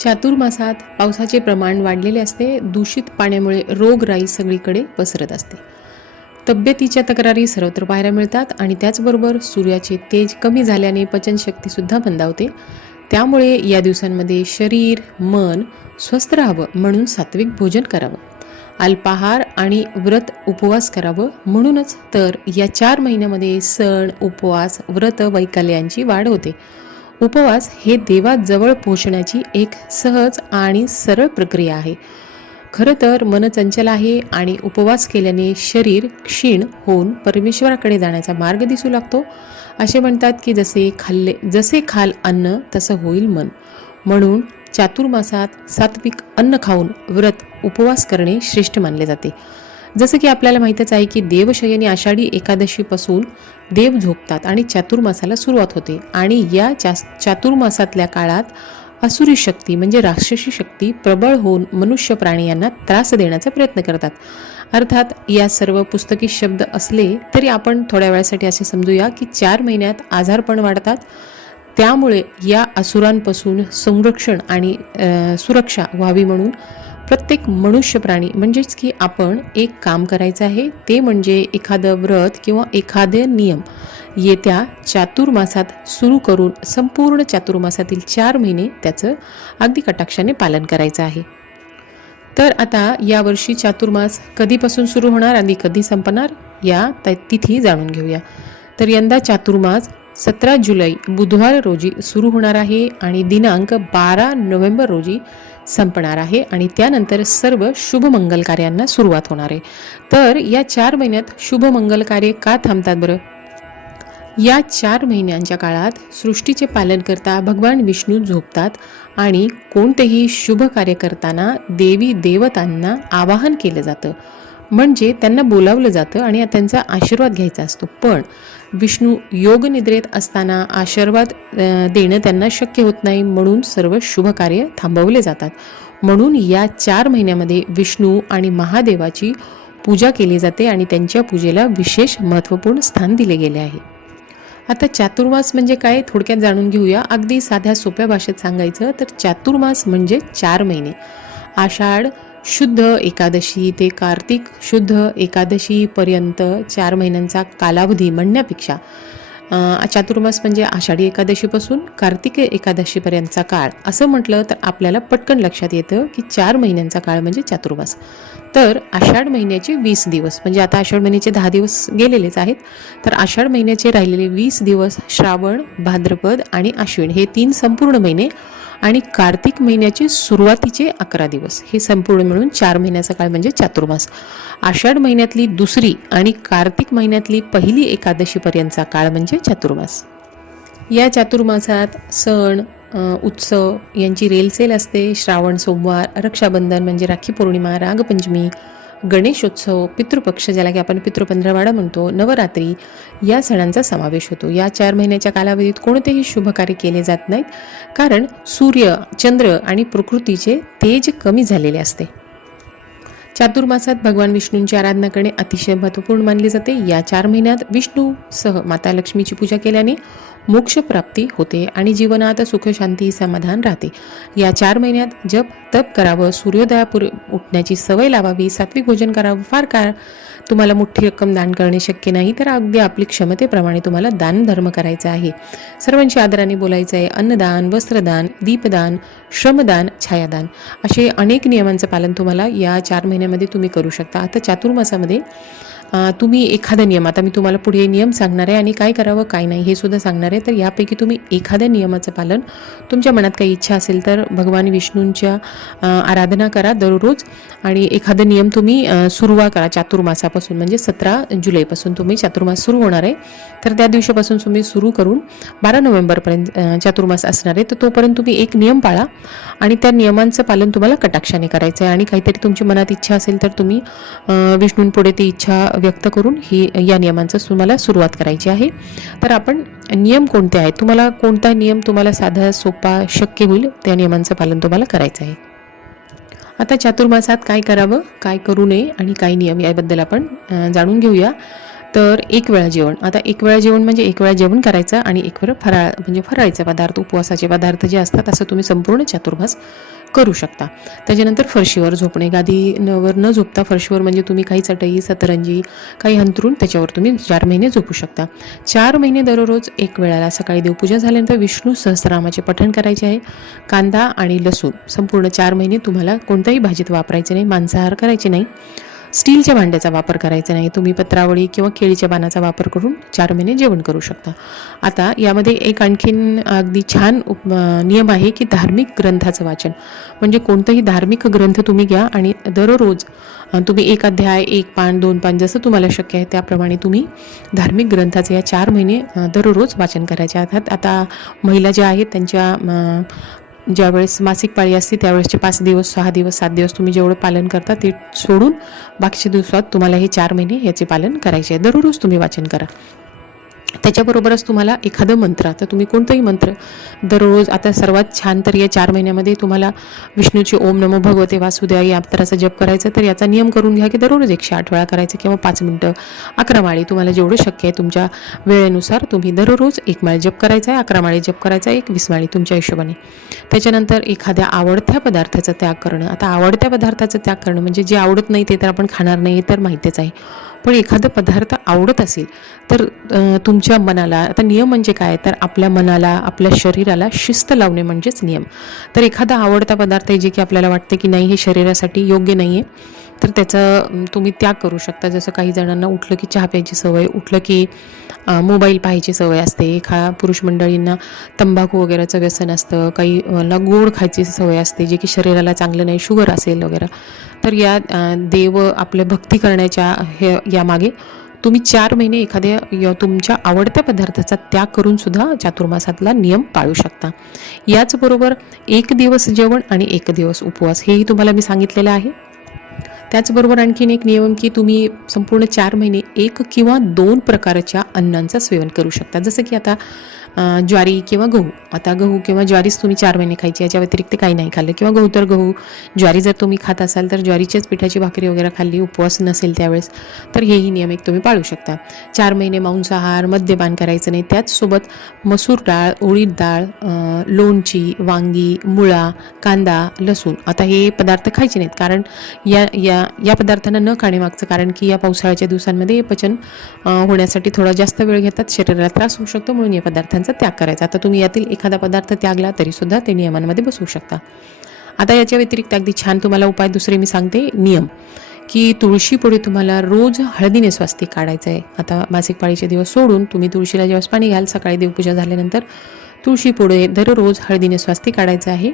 चातुर्मासात पावसाचे प्रमाण वाढलेले असते. दूषित पाण्यामुळे रोगराई सगळीकडे पसरत असते. तब्येतीच्या तक्रारी सर्वत्र पाहायला मिळतात आणि त्याचबरोबर सूर्याचे तेज कमी झाल्याने पचनशक्तीसुद्धा बंदावते त्यामुळे या दिवसांमध्ये शरीर मन स्वस्थ राहावं म्हणून सात्विक भोजन करावं. अल्पाहार आणि व्रत उपवास करावं म्हणूनच तर या चार महिन्यामध्ये सण उपवास व्रत वैकल्यांची वाढ होते. उपवास हे देवाजवळ पोहोचण्याची एक सहज आणि सरळ प्रक्रिया आहे. खरं तर मन चंचल आहे आणि उपवास केल्याने शरीर क्षीण होऊन परमेश्वराकडे जाण्याचा मार्ग दिसू लागतो. असे म्हणतात की जसे खाल्ले जसे खाल अन्न तसं होईल मन. म्हणून चातुर्मासात सात्विक अन्न खाऊन व्रत उपवास करणे श्रेष्ठ मानले जाते. जसं की आपल्याला माहीतच आहे की देवशयनी आषाढी एकादशीपासून देव झोपतात आणि चातुर्मासाला सुरुवात होते. आणि या चा चातुर्मासातल्या काळात असुरी शक्ती म्हणजे राक्षसी शक्ती प्रबळ होऊन मनुष्य प्राणी यांना त्रास देण्याचा प्रयत्न करतात. अर्थात या सर्व पुस्तकी शब्द असले तरी आपण थोड्या वेळासाठी असे समजूया की चार महिन्यात आजारपण वाढतात. त्यामुळे या असुरांपासून संरक्षण आणि सुरक्षा व्हावी म्हणून प्रत्येक मनुष्य प्राणी म्हणजेच की आपण एक काम करायचं आहे ते म्हणजे एखादं व्रत किंवा एखादे नियम. येत्या चातुर्मासात सुरू करून संपूर्ण चातुर्मासातील चार महिने त्याचं अगदी कटाक्षाने पालन करायचं आहे. तर आता यावर्षी चातुर्मास कधीपासून सुरू होणार आणि कधी संपणार या त- तिथी जाणून घेऊया. तर यंदा चातुर्मास सतरा जुलै बुधवार रोजी सुरू होणार आहे आणि दिनांक बारा नोव्हेंबर रोजी संपणार आहे आणि त्यानंतर सर्व शुभमंगल कार्यांना सुरुवात होणार आहे. तर या चार महिन्यात शुभमंगल कार्य का थांबतात बरं? या चार महिन्यांच्या काळात सृष्टीचे पालन करता भगवान विष्णू झोपतात आणि कोणतेही शुभ कार्य करताना देवी देवतांना आवाहन केलं जातं. म्हणजे त्यांना बोलावलं जातं आणि त्यांचा आशीर्वाद घ्यायचा असतो. पण विष्णू योग निद्रेत असताना आशीर्वाद देणं त्यांना शक्य होत नाही म्हणून सर्व शुभ कार्य थांबवले जातात. म्हणून या चार महिन्यामध्ये विष्णू आणि महादेवाची पूजा केली जाते आणि त्यांच्या पूजेला विशेष महत्त्वपूर्ण स्थान दिले गेले आहे. आता चातुर्मास म्हणजे काय थोडक्यात जाणून घेऊया. अगदी साध्या सोप्या भाषेत सांगायचं तर चातुर्मास म्हणजे चार महिने. आषाढ शुद्ध एकादशी ते कार्तिक शुद्ध एकादशीपर्यंत चार महिन्यांचा कालावधी म्हणण्यापेक्षा चातुर्मास म्हणजे आषाढी एकादशीपासून कार्तिक एकादशीपर्यंतचा काळ. असं म्हटलं तर आपल्याला पटकन लक्षात येतं की चार महिन्यांचा काळ म्हणजे चातुर्मास. तर आषाढ महिन्याचे वीस दिवस म्हणजे आता आषाढ महिन्याचे दहा दिवस गेलेलेच आहेत तर आषाढ महिन्याचे राहिलेले वीस दिवस श्रावण भाद्रपद आणि आश्विन हे तीन संपूर्ण महिने आणि कार्तिक महिन्याचे सुरुवातीचे अकरा दिवस. हे संपूर्ण मिळून चार महिन्याचा काळ म्हणजे चातुर्मास. आषाढ महिन्यातली दुसरी आणि कार्तिक महिन्यातली पहिली एकादशीपर्यंतचा काळ म्हणजे चातुर्मास. या चातुर्मासात सण उत्सव यांची रेलसेल असते. श्रावण सोमवार रक्षाबंधन म्हणजे राखी पौर्णिमा रागपंचमी गणेशोत्सव पितृपक्ष ज्याला की आपण पितृपंधरवाडा म्हणतो नवरात्री या सणांचा समावेश होतो. या चार महिन्याच्या कालावधीत कोणतेही शुभ कार्य केले जात नाहीत. कारण सूर्य चंद्र आणि प्रकृतीचे तेज कमी झालेले असते. चातुर्मासात भगवान विष्णूंची आराधना करणे अतिशय महत्त्वपूर्ण मानले जाते. या चार महिन्यात विष्णूसह माता लक्ष्मीची पूजा केल्याने मोक्षप्राप्ती होते आणि जीवनात सुख शांती समाधान राहते. या चार महिन्यात जप तप करावं सूर्योदयापूर्वी उठण्याची सवय लावावी सात्विक भोजन करावं फार काळ तुम्हाला मोठी रक्कम दान करणे शक्य नाही तर अगदी आपली क्षमतेप्रमाणे तुम्हाला दान धर्म करायचा आहे. सर्वांशी आदराने बोलायचं आहे अन्नदान वस्त्रदान दीपदान श्रमदान छायादान असे अनेक नियमांचं पालन तुम्हाला या चार महिन्यामध्ये तुम्ही करू शकता. आता चातुर्मासामध्ये तुम्ही एखादा नियम आता मी तुम्हाला पुढे नियम सांगणार आहे आणि काय करावं काय नाही हे सुद्धा सांगणार आहे. तर यापैकी तुम्ही एखाद्या नियमाचं पालन तुमच्या मनात काही इच्छा असेल तर भगवान विष्णूंच्या आराधना करा दररोज आणि एखादा नियम तुम्ही अं, सुरुवात करा चातुर्मासापासून म्हणजे सतरा जुलैपासून तुम्ही चातुर्मास सुरू होणार आहे. तर त्या दिवशीपासून तुम्ही सुरू करून बारा नोव्हेंबरपर्यंत चातुर्मास असणार आहे. तर तोपर्यंत तुम्ही एक नियम पाळा आणि त्या नियमांचं पालन तुम्हाला कटाक्षाने करायचं आहे. आणि काहीतरी तुमची मनात इच्छा असेल तर तुम्ही विष्णूंपुढे ती इच्छा व्यक्त करून ही या नियमांचं तुम्हाला सुरुवात करायची आहे. तर आपण नियम कोणते आहेत? तुम्हाला कोणता नियम तुम्हाला साधा सोपा शक्य होईल त्या नियमांचं पालन तुम्हाला करायचं आहे. आता चातुर्मासात काय करावं काय करू नये आणि काय नियम याबद्दल आपण जाणून घेऊया. तर एक वेळा जेवण. आता एक वेळा जेवण म्हणजे एक वेळा जेवण करायचं आणि एक वेळा फराळ म्हणजे फराळीचे पदार्थ उपवासाचे पदार्थ जे असतात असं तुम्ही संपूर्ण चातुर्मास करू शकता. त्याच्यानंतर फरशीवर झोपणे. गादीवर न- वर न झोपता फरशीवर म्हणजे तुम्ही काही चटई सतरंजी काही अंतरून त्याच्यावर तुम्ही चार महिने झोपू शकता. चार महिने दररोज एक वेळाला सकाळी देवपूजा झाल्यानंतर विष्णू सहस्रामाचे पठण करायचे आहे. कांदा आणि लसूण. संपूर्ण चार महिने तुम्हाला कोणत्याही भाजीत वापरायचे नाही मांसाहार करायचे नाही. स्टीलच्या भांड्याचा वापर करायचा नाही. तुम्ही पत्रावळी किंवा केळीच्या पानाचा वापर करून चार महिने जेवण करू शकता. आता यामध्ये एक आणखीन अगदी छान उप नियम आहे की धार्मिक ग्रंथाचं वाचन. म्हणजे कोणतंही धार्मिक ग्रंथ तुम्ही घ्या आणि दररोज तुम्ही एक अध्याय एक पान दोन पान जसं तुम्हाला शक्य आहे त्याप्रमाणे तुम्ही धार्मिक ग्रंथाचे या चार महिने दररोज वाचन करायचे. अर्थात आता महिला ज्या आहेत त्यांच्या ज्यावेळेस मासिक पाळी असते त्यावेळेसचे पाच दिवस सहा दिवस सात दिवस तुम्ही जेवढं पालन करता ते सोडून बाकीच्या दिवसात तुम्हाला हे चार महिने याचे पालन करायचे आहे. दररोज तुम्ही वाचन करा. त्याच्याबरोबरच तुम्हाला एखादं मंत्र आता तुम्ही कोणतंही मंत्र दररोज आता सर्वात छान तर या चार महिन्यामध्ये तुम्हाला विष्णूचे ओम नमो भगवते वासुदेव या मंत्राचा जप करायचा तर याचा नियम करून घ्या की दररोज एकशे आठ वेळा करायचं किंवा पाच मिनटं. अकरा माळी तुम्हाला जेवढं शक्य आहे तुमच्या वेळेनुसार तुम्ही दररोज एक माळी जप करायचा आहे अकरा माळी जप करायचा आहे एक वीस माळी तुमच्या हिशोबाने. त्याच्यानंतर एखाद्या आवडत्या पदार्थाचा त्याग करणं. आता आवडत्या पदार्थाचा त्याग करणं म्हणजे जे आवडत नाही ते तर आपण खाणार नाही हे तर माहितीच आहे. पण एखादा पदार्थ आवडत असेल तर तुमच्या मनाला आता नियम म्हणजे काय? तर आपल्या मनाला आपल्या शरीराला शिस्त लावणे म्हणजेच नियम. तर एखादा आवडता पदार्थ आहे जे की आपल्याला वाटते की नाही हे शरीरासाठी योग्य नाही आहे तर त्याचं तुम्ही त्याग करू शकता. जसं काही जणांना उठलं की चहा प्यायची सवय उठलं की मोबाईल पाहायची सवय असते. एखा पुरुष मंडळींना तंबाखू वगैरेचं व्यसन असतं. काही ला गोड खायची सवय असते जे की शरीराला चांगलं नाही शुगर असेल वगैरे. तर या देव आपल्या भक्ती करण्याच्या हे यामागे तुम्ही चार महिने एखाद्या तुमच्या आवडत्या पदार्थाचा त्याग करून सुद्धा चातुर्मासातला नियम पाळू शकता. याचबरोबर एक दिवस जेवण आणि एक दिवस उपवास हेही तुम्हाला मी सांगितलेलं आहे. त्याचबरोबर आणखीन एक नियम की तुम्ही संपूर्ण चार महिने एक किंवा दोन प्रकारच्या अन्नांचं सेवन करू शकता. जसं की आता ज्वारी किंवा गहू. आता गहू किंवा ज्वारीच तुम्ही चार महिने खायची याच्या व्यतिरिक्त काही नाही खाल्लं. किंवा गहू तर गहू. ज्वारी जर तुम्ही खात असाल तर ज्वारीच्याच पिठाची भाकरी वगैरे खाल्ली उपवास नसेल त्यावेळेस तर हेही नियम एक तुम्ही पाळू शकता. चार महिने मांसाहार मद्यपान करायचं नाही. त्याचसोबत मसूर डाळ उडीद डाळ लोणची वांगी मुळा कांदा लसूण. आता हे पदार्थ खायचे नाहीत कारण या या या पदार्थांना न खाण्यामागचं कारण की या पावसाळ्याच्या दिवसांमध्ये पचन होण्यासाठी थोडा जास्त वेळ घेतात शरीराला त्रास होऊ शकतो म्हणून या पदार्थांचा त्याग करायचा. आता तुम्ही यातील एखादा पदार्थ त्यागला तरीसुद्धा ते नियमांमध्ये बसवू शकता. आता याच्या व्यतिरिक्त अगदी छान तुम्हाला उपाय दुसरे मी सांगते. नियम. की तुळशीपुढे तुम्हाला रोज हळदीने स्वास्तिक काढायचं आहे आता मासिक पाळीचे दिवस सोडून तुम्ही तुळशीला जेव्हा पाणी घ्याल सकाळी देवपूजा झाल्यानंतर तुळशीपुढे दररोज हळदीने स्वास्तिक काढायचं आहे.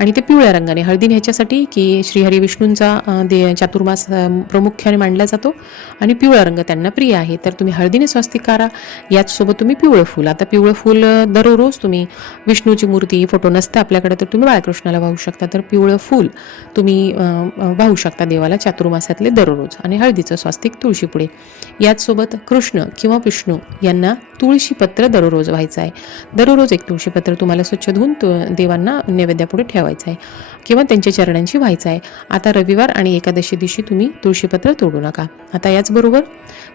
आणि ते पिवळ्या रंगाने हळदीने ह्याच्यासाठी की श्रीहरी विष्णूंचा दे चातुर्मास प्रामुख्याने मांडला जातो आणि पिवळा रंग त्यांना प्रिय आहे. तर तुम्ही हळदीने स्वास्तिक करा. याचसोबत तुम्ही पिवळं फूल. आता पिवळं फूल दररोज तुम्ही विष्णूची मूर्ती फोटो नसते आपल्याकडे तर तुम्ही बाळकृष्णाला वाहू शकता. तर पिवळं फूल तुम्ही वाहू शकता देवाला चातुर्मासातले दररोज आणि हळदीचं स्वास्तिक तुळशीपुढे. याचसोबत कृष्ण किंवा विष्णू यांना तुळशीपत्र दररोज व्हायचं आहे. दररोज एक तुळशीपत्र तुम्हाला स्वच्छ धुवून देवांना नैवेद्यापुढे ठेवा ठेवायचा आहे किंवा त्यांच्या चरणांशी व्हायचं आहे आता रविवार आणि एकादशी दिवशी तुम्ही तुळशीपत्र तोडू नका. आता याचबरोबर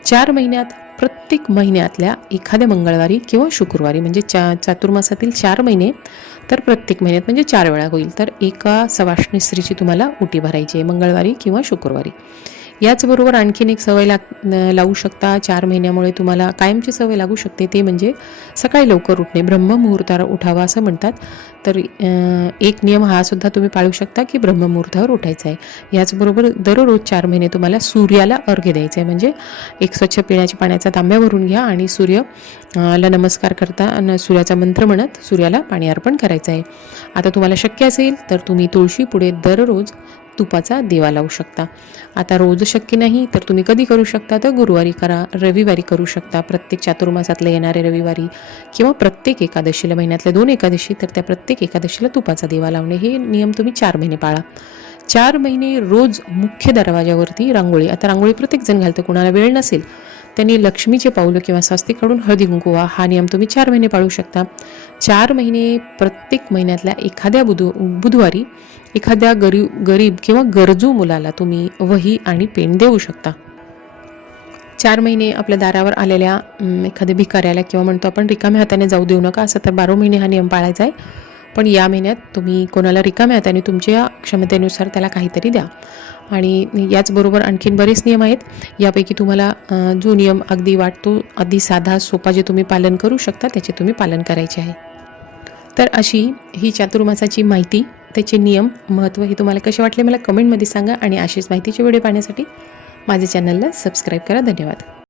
चार महिन्यात प्रत्येक महिन्यातल्या एखाद्या मंगळवारी किंवा शुक्रवारी म्हणजे चा चातुर्मासातील चार महिने तर प्रत्येक महिन्यात म्हणजे चार वेळा होईल. तर एका सवाष्णी स्त्रीची तुम्हाला उटी भरायची आहे मंगळवारी किंवा शुक्रवारी. याचबरोबर आणखीन एक सवय लाग लावू शकता. चार महिन्यामुळे तुम्हाला कायमची सवय लागू शकते. ते म्हणजे सकाळी लवकर उठणे. ब्रह्ममुहूर्तावर उठावा असं म्हणतात. तर एक नियम हा सुद्धा तुम्ही पाळू शकता की ब्रह्ममुहूर्तावर उठायचा आहे. याचबरोबर दररोज चार महिने तुम्हाला सूर्याला अर्घ्य द्यायचं आहे. म्हणजे एक स्वच्छ पिण्याच्या पाण्याचा तांब्या भरून घ्या आणि सूर्य ला नमस्कार करता आणि सूर्याचा मंत्र म्हणत सूर्याला पाणी अर्पण करायचं आहे. आता तुम्हाला शक्य असेल तर तुम्ही तुळशी पुढे दररोज तुपाचा दिवा लावू शकता. आता रोज शक्य नाही तर तुम्ही कधी करू शकता तर गुरुवारी करा रविवारी करू शकता. प्रत्येक चातुर्मासातले येणारे रविवारी किंवा प्रत्येक एकादशीला महिन्यातल्या दोन एकादशी तर त्या प्रत्येक एकादशीला तुपाचा दिवा लावणे हे नियम तुम्ही चार महिने पाळा. चार महिने रोज मुख्य दरवाजावरती रांगोळी आता रांगोळी प्रत्येक जण घालतं कोणाला वेळ नसेल त्यांनी लक्ष्मीचे पाऊल किंवा स्वस्तिकडून हळदी कुंकुवा हा नियम तुम्ही चार महिने पाळू शकता. चार महिने प्रत्येक महिन्यातल्या एखाद्या बुधू बुधवारी एखाद्या गरीब गरीब किंवा गरजू मुलाला तुम्ही वही आणि पेन देऊ शकता. चार महिने आपल्या दारावर आलेल्या एखाद्या भिकाऱ्याला किंवा म्हणतो आपण रिकाम्या हाताने जाऊ देऊ नका असं तर बारा महिने हा नियम पाळायचा आहे. पण या महिन्यात तुम्ही कोणाला रिकाम्या आणि तुमच्या क्षमतेनुसार त्याला काहीतरी द्या. आणि याचबरोबर आणखीन बरेच नियम आहेत. यापैकी तुम्हाला जो नियम अगदी वाटतो अगदी साधा सोपा जे तुम्ही पालन करू शकता त्याचे तुम्ही पालन करायचे आहे. तर अशी ही चातुर्मासाची माहिती त्याचे नियम महत्त्व हे तुम्हाला कसे वाटले मला कमेंटमध्ये सांगा आणि अशीच माहितीचे व्हिडिओ पाहण्यासाठी माझ्या चॅनलला सबस्क्राईब करा. धन्यवाद.